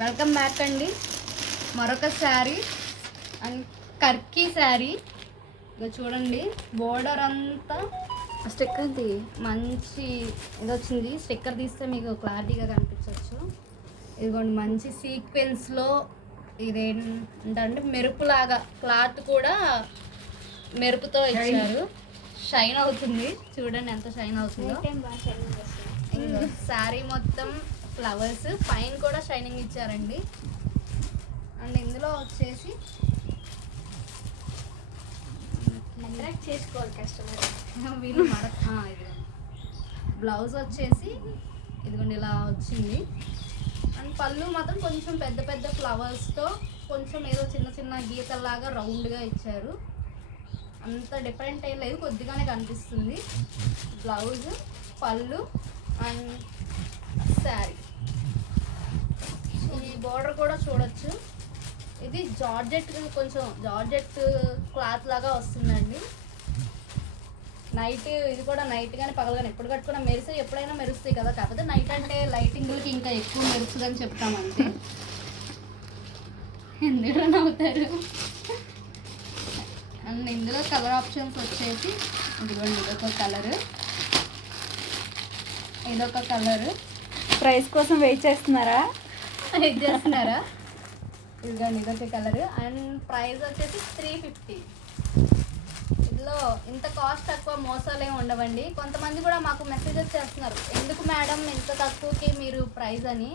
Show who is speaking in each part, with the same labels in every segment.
Speaker 1: Welcome back అండి. మరొక sari and కర్కీ sari. ఇక చూడండి బోర్డర్ అంతా
Speaker 2: స్టిక్కర్ ది.
Speaker 1: మంచి ఇది వచ్చింది. స్టిక్కర్ తీస్తే మీకు క్లారిటీగా కనిపించవచ్చు. ఇదిగోండి మంచి సీక్వెన్స్లో ఇదేంటంటే మెరుపులాగా క్లాత్ కూడా మెరుపుతో ఇచ్చారు. షైన్ అవుతుంది. చూడండి ఎంత షైన్ అవుతుందో. ఇంకో శారీ మొత్తం ఫ్లవర్స్. పైన కూడా షైనింగ్ ఇచ్చారండి. అండ్ ఇందులో వచ్చేసి
Speaker 2: అట్రాక్ట్ చేసుకోవాలి కస్టమర్.
Speaker 1: వీళ్ళు బ్లౌజ్ వచ్చేసి ఇదిగోండి ఇలా వచ్చింది. అండ్ పళ్ళు మాత్రం కొంచెం పెద్ద పెద్ద ఫ్లవర్స్తో కొంచెం ఏదో చిన్న చిన్న గీతల్లాగా రౌండ్గా ఇచ్చారు. అంత డిఫరెంట్ ఏం లేదు కొద్దిగానే కనిపిస్తుంది. బ్లౌజ్ పళ్ళు అండ్ శారీ. ఈ బోర్డర్ కూడా చూడొచ్చు. ఇది జార్జెట్ కొంచెం జార్జెట్ క్లాత్ లాగా వస్తుందండి. నైట్ ఇది కూడా నైట్ కానీ పగలు కానీ ఎప్పుడు కట్టుకున్నా మెరిసే ఎప్పుడైనా మెరుస్తాయి కదా. కాకపోతే నైట్ అంటే లైటింగ్కి ఇంకా ఎక్కువ మెరుస్తుందని చెప్తామంతే ఎందుకు నవ్వుతారు? అండ్ ఇందులో కలర్ ఆప్షన్స్ వచ్చేసి ఇదిగోండి ఇదొక కలర్ ఇదొక కలర్
Speaker 2: ప్రైస్ కోసం వెయిట్ చేస్తున్నారా?
Speaker 1: వెయిట్ చేస్తున్నారా? ఇదిగోండి ఇదొక కలర్. అండ్ ప్రైస్ వచ్చేసి త్రీ ఫిఫ్టీ. ఇందులో ఇంత కాస్ట్ తక్కువ మోసాలు ఏమి ఉండవండి. కొంతమంది కూడా మాకు మెసేజెస్ చేస్తున్నారు. ఎందుకు మేడం ఇంత తక్కువకి మీరు ప్రైస్ అని?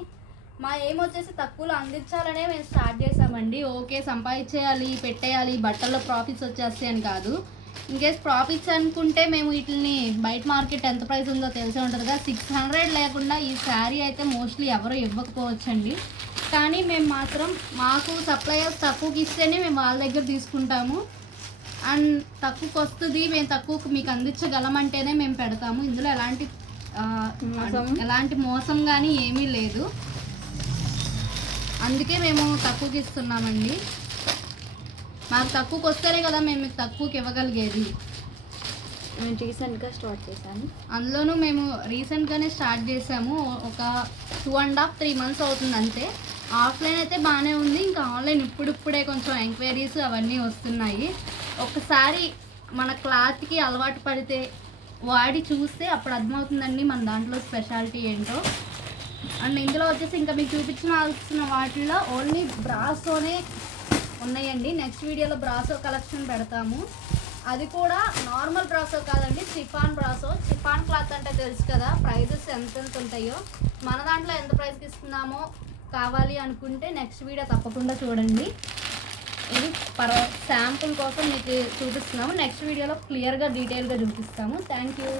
Speaker 1: మా ఏం వచ్చేసి తక్కువలో అందించాలనే మేము స్టార్ట్ చేసామండి ఓకే సంపాదించేయాలి పెట్టేయాలి బట్టల్లో ప్రాఫిట్స్ వచ్చేస్తాయి అని కాదు. ఇన్కేస్ ప్రాఫిట్స్ అనుకుంటే మేము వీటిని బయట మార్కెట్ ఎంత ప్రైస్ ఉందో తెలిసే ఉంటుంది కదా. సిక్స్ హండ్రెడ్ లేకుండా ఈ శారీ అయితే మోస్ట్లీ ఎవరు ఇవ్వకపోవచ్చండి. కానీ మేము మాత్రం మాకు సప్లయర్స్ తక్కువకి ఇస్తేనే మేము వాళ్ళ దగ్గర తీసుకుంటాము. అండ్ తక్కువకి వస్తుంది మేము తక్కువకి మీకు అందించగలమంటేనే మేము పెడతాము. ఇందులో ఎలాంటి? ఎలాంటి మోసం కానీ ఏమీ లేదు. అందుకే మేము తక్కువకి ఇస్తున్నామండి. మాకు తక్కువకి వస్తేనే కదా మేము మీకు తక్కువకి ఇవ్వగలిగేది.
Speaker 2: నేను రీసెంట్గా స్టార్ట్ చేశాను.
Speaker 1: అందులోనూ మేము రీసెంట్గానే స్టార్ట్ చేసాము ఒక two and half three months అవుతుంది అంతే. ఆఫ్లైన్ అయితే బాగానే ఉంది. ఇంకా ఆన్లైన్ ఇప్పుడిప్పుడే కొంచెం ఎంక్వైరీస్ అవన్నీ వస్తున్నాయి. ఒకసారి మన క్లాత్కి అలవాటు పడితే వాడి చూస్తే అప్పుడు అర్థమవుతుందండి మన దాంట్లో స్పెషాలిటీ ఏంటో. అండ్ ఇందులో వచ్చేసి ఇంకా మీకు చూపించాల్సిన వాటిల్లో ఓన్లీ బ్రాసోనే ఉన్నాయండి. నెక్స్ట్ వీడియోలో బ్రాసో కలెక్షన్ పెడతాము. అది కూడా నార్మల్ బ్రాసో కాదండి చిఫాన్ బ్రాసో చిఫాన్ క్లాత్ అంటే తెలుసు కదా ప్రైజెస్ ఎంత ఎంత ఉంటాయో. మన దాంట్లో ఎంత ప్రైస్కి ఇస్తున్నామో కావాలి అనుకుంటే నెక్స్ట్ వీడియో తప్పకుండా చూడండి. ఇది పర శాంపుల్ కోసం మీకు చూపిస్తున్నాము. నెక్స్ట్ వీడియోలో క్లియర్గా డీటెయిల్గా చూపిస్తాము. Thank you